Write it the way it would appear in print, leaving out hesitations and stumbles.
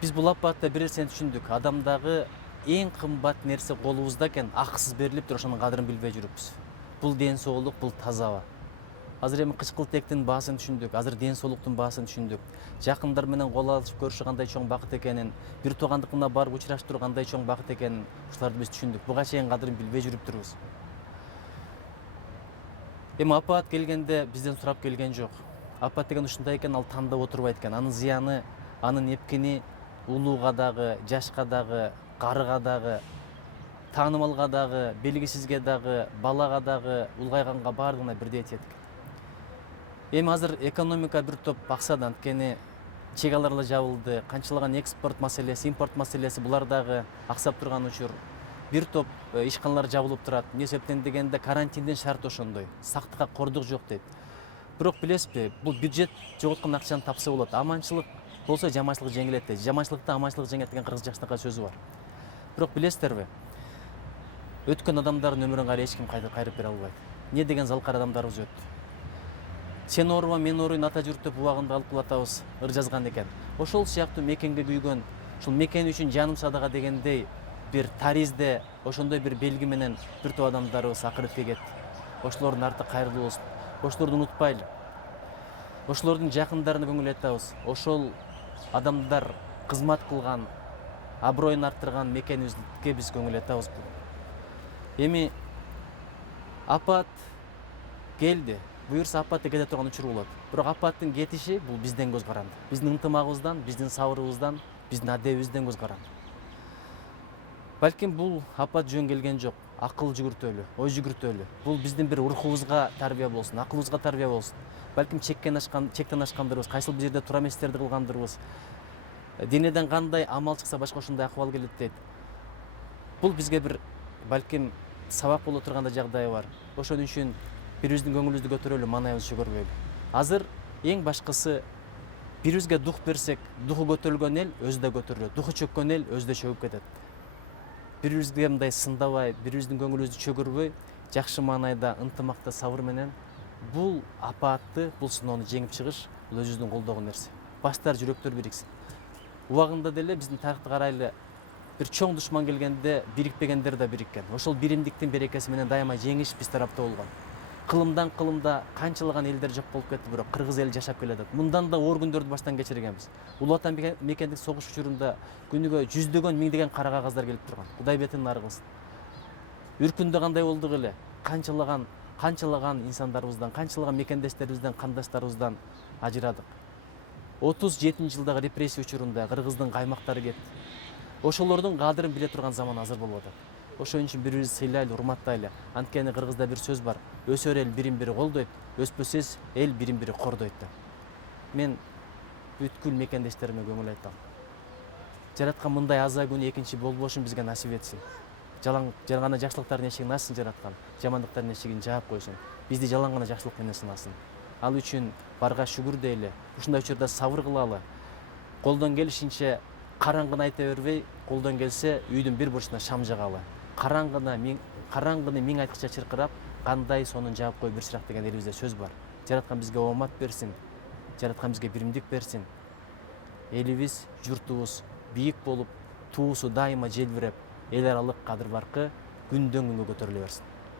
Биз бул апатта бир нерсени түшүндүк. Адамдагы эң кымбат нерсе колубузда экен, акысыз берилип туруп ошонун кадырын билбей жүрүпбүз. Бул ден соолук, бул таза аба. Азыр эми кычкылтектин баасын түшүндүк, азыр ден соолуктун баасын түшүндүк. Жакындар менен кол алышып көрүшүү кандай чоң бакыт экенин, бир туугандыкына барып учураштыруу кандай чоң бакыт экенин ушуларды биз түшүндүк. Буга чейин кадырын билбей жүрүптүрбүз. Эми апат келгенде бизден сурап келген жок. Апат деген ушундай экен, ал тандап отурбайт экен. Анын зыяны, анын эпкини улууга дагы, жашка дагы, карыга дагы, таанымалга дагы, белгисизге дагы, балага дагы, улгайганга баардыгына бирдей тиет экен. Эми азыр экономика бир топ аксады, анткени чек-алар жабылды, канчалаган экспорт маселеси, импорт маселеси булар дагы аксап турган учур. Бир топ ишканалар жабылып турат. Эмне себептен дегенде карантиндин шарты ошондой. Сактыкка кордук жок дейт. Бирок билесизби, бул бюджет жоготкон акчаны тапса болот. Аманчылык болсо жаманчылык жеңилет дейт. Жаманчылыкта аманчылык жеңет деген кыргыз жаштыкка сөзү бар. Бирок билесиздерби, өткөн адамдардын өмүрүн кайра эч ким кайрып бере албайт. Не деген залкар адамдарыбыз өттү. Сен ооруба, мен ооруйн, ата журт деп убагында алып кулатабыз, ыр жазган экен. Ошол сыяктуу мекенге күйгөн, ушул мекен үчүн жаным садага дегендей бир таризде ошондой бир белги менен бир топ адамдарыбыз акырытка кетти. Ошолордун арты кайырлуу болсун. Ошолорду унутпайлы. Ошолордун жакындарына көңүл айтабыз. Ошол адамдар кызмат кылган, аброюн арттырган мекенибизге биз көңүл айтабыз. Эми апат келди. Буюрса апат кете турган учур болот. Бирок апаттын кетиши бул бизден көз каранды. Биздин ынтымагыбыздан, биздин сабырыбыздан, биздин адебибизден көз каранды. Балким бул апат жөн келген жок. Акыл жүгүртөлү, ой жүгүртөлү. Бул биздин бир урухубузга тарбия болсун, акылыбызга тарбия болсун. Балким чектен ашкандырбыз, кайсыл бир жерде туура эместерди кылгандырбыз. Денеден кандай амал чыкса башка ошондой акыбал келет дейт. Бул бизге бир балким сабак боло турган да жагдайы бар. Ошон үчүн бирибиздин көңүлүбүздү көтөрөлү, маанайыбызды чөгөрбөйлү. Азыр эң башкысы бирибизге дух берсек, духу көтөрүлгөн эл өзү да көтөрүлөт, духу чөккөн эл өзү да чөгүп кетет. Бирибизге мындай сындабай, бирибиздин көңүлүбүздү чөгөрбөй, жакшы маанайда, ынтымакта, сабыр менен бул апаатты, бул сыноону жеңип чыгыш бул өзүбүздүн колдогон нерсе. Баштар, жүрөктөр бириксин. Убагында деле биздин тарыхты карайлы, бир чоң душман келгенде бирикпегендер да бириккен. Ошол биримдиктин берекеси менен дайыма жеңиш биз тарапта болгон. Кылымдан кылымда канчалаган элдер жок болуп кетти, бирок кыргыз эли жашап келатат. Мындан да оор күндөрдү баштан кечиргенбиз. Улуу ата мекендик согуш учурунда күнүгө жүздөгөн, миңдеген кара кагаздар келип турган. Кудай бетин нары кылсын. Үркүндө кандай болдук эле? Канчалаган инсандарыбыздан, канчалаган мекендештерибизден, кандаштарыбыздан ажырадык. 37-жылдагы репрессия учурунда кыргыздын каймактары кетти. Ошолордун кадырын биле турган заман азыр болуп атат. Ошон үчүн бирибизди сыйлайлы, урматтайлы. Анткени кыргызда бир сөз бар. Өсөр эл бирин-бири колдойт, өспөс эл бирин-бири кордойт деп. Мен бүткүл мекендештериме көңүл айтам. Жараткан мындай аза күнү экинчи болбошун бизге насип этсин. Жалаң гана жакшылыктардын эшигин ачсын жараткан, жамандыктардын эшигин жаап койсун. Бизди жалаң гана жакшылык менен сынасын. Ал үчүн барга шүгүр дейли. Ушундай учурда сабыр кылалы. Колдон келишинче караңгыны айта бербей, колдон келсе үйдүн бир бурчуна шам жагалы. Караңгыны миң айткыча чыркырап, кандай сонун жаап кой бир чырак деген элибизде сөз бар. Жараткан бизге оомат берсин. Жараткан бизге биримдик берсин. Элибиз, журтубуз бийик болуп, туусу дайыма желбиреп, эл аралык кадыр баркы күндөн күнгө көтөрүлө берсин.